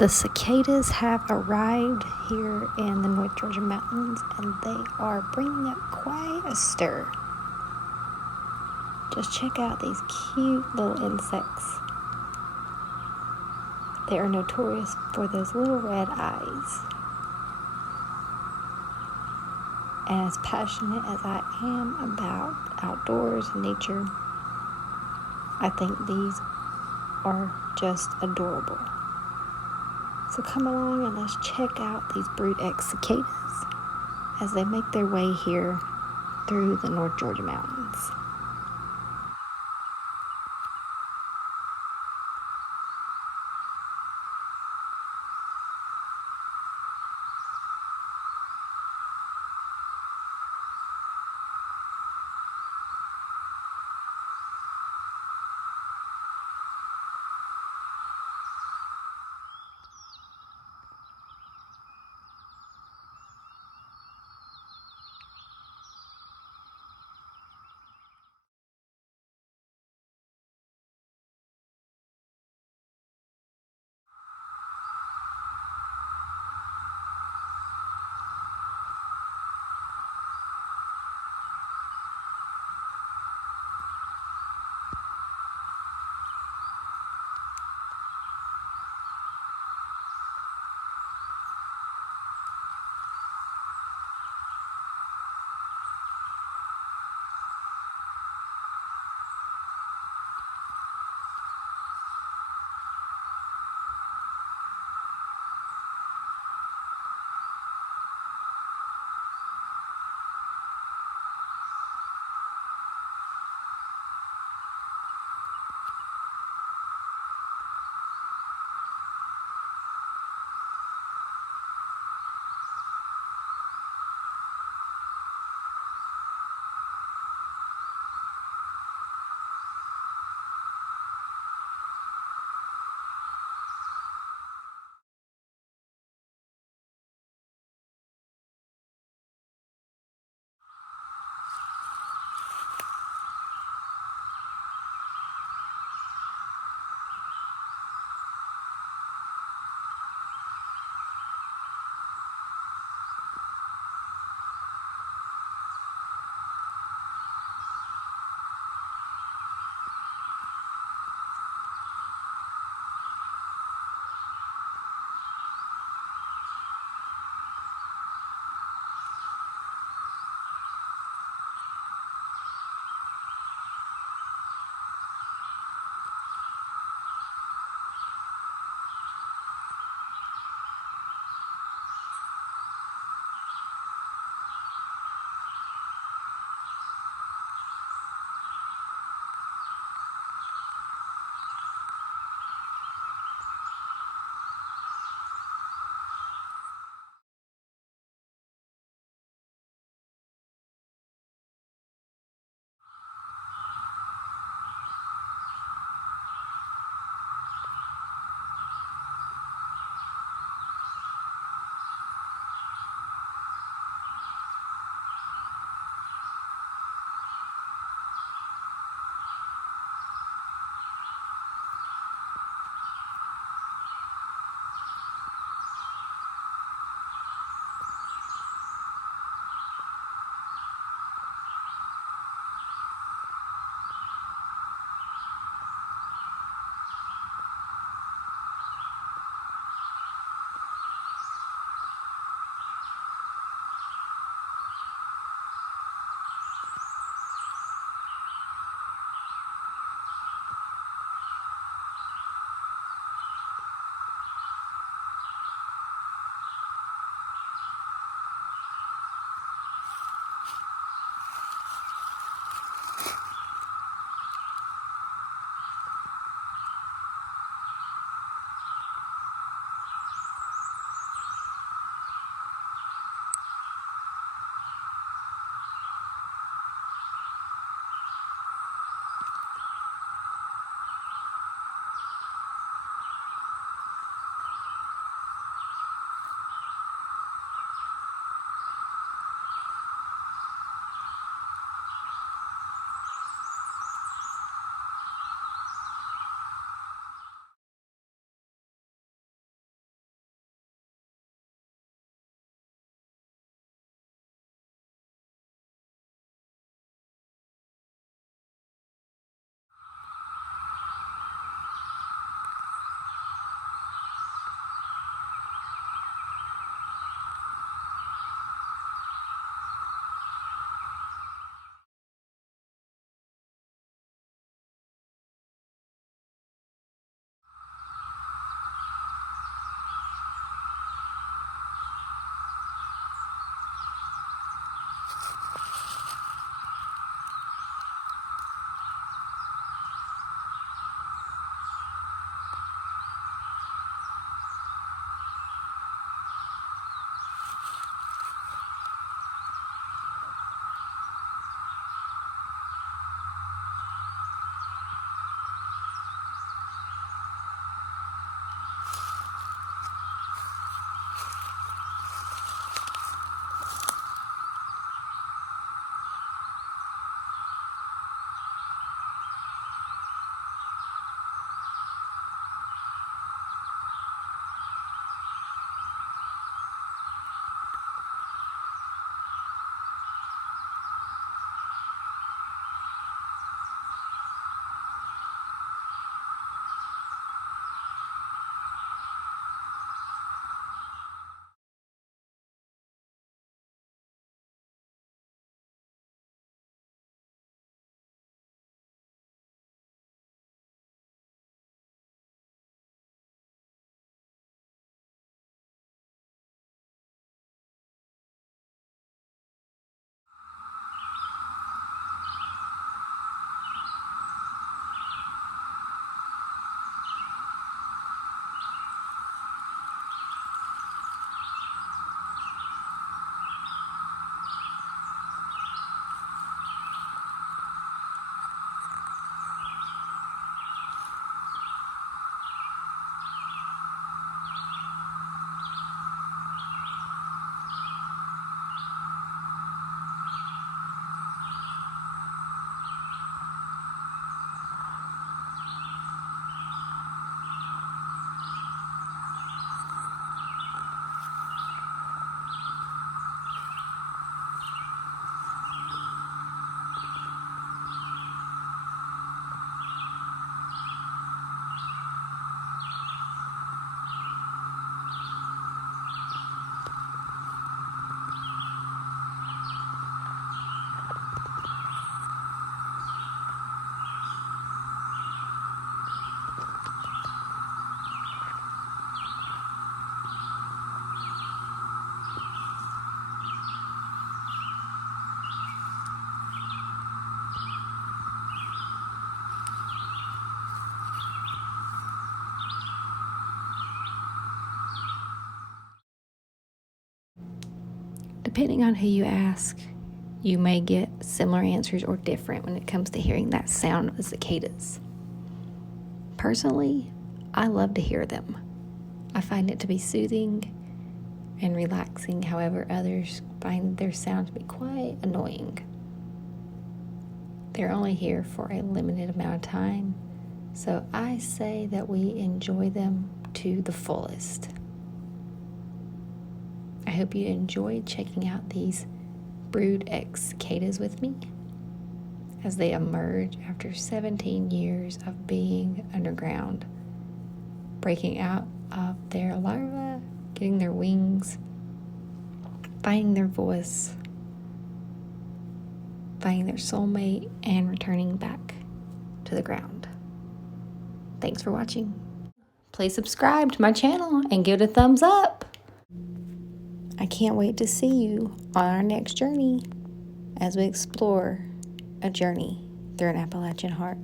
The cicadas have arrived here in the North Georgia mountains, and they are bringing up quite a stir. Just check out these cute little insects. They are notorious for those little red eyes. And as passionate as I am about outdoors and nature, I think these are just adorable. So come along and let's check out these brood X cicadas as they make their way here through the North Georgia mountains. depending on who you ask, you may get similar answers or different when it comes to hearing that sound of the cicadas. Personally, I love to hear them. I find it to be soothing and relaxing. However, others find their sound to be quite annoying. They're only here for a limited amount of time, so I say that we enjoy them to the fullest. I hope you enjoyed checking out these Brood X cicadas with me as they emerge after 17 years of being underground, breaking out of their larvae, getting their wings, finding their voice, finding their soulmate, and returning back to the ground. Thanks for watching. Please subscribe to my channel and give it a thumbs up. I can't wait to see you on our next journey as we explore a journey through an Appalachian heart.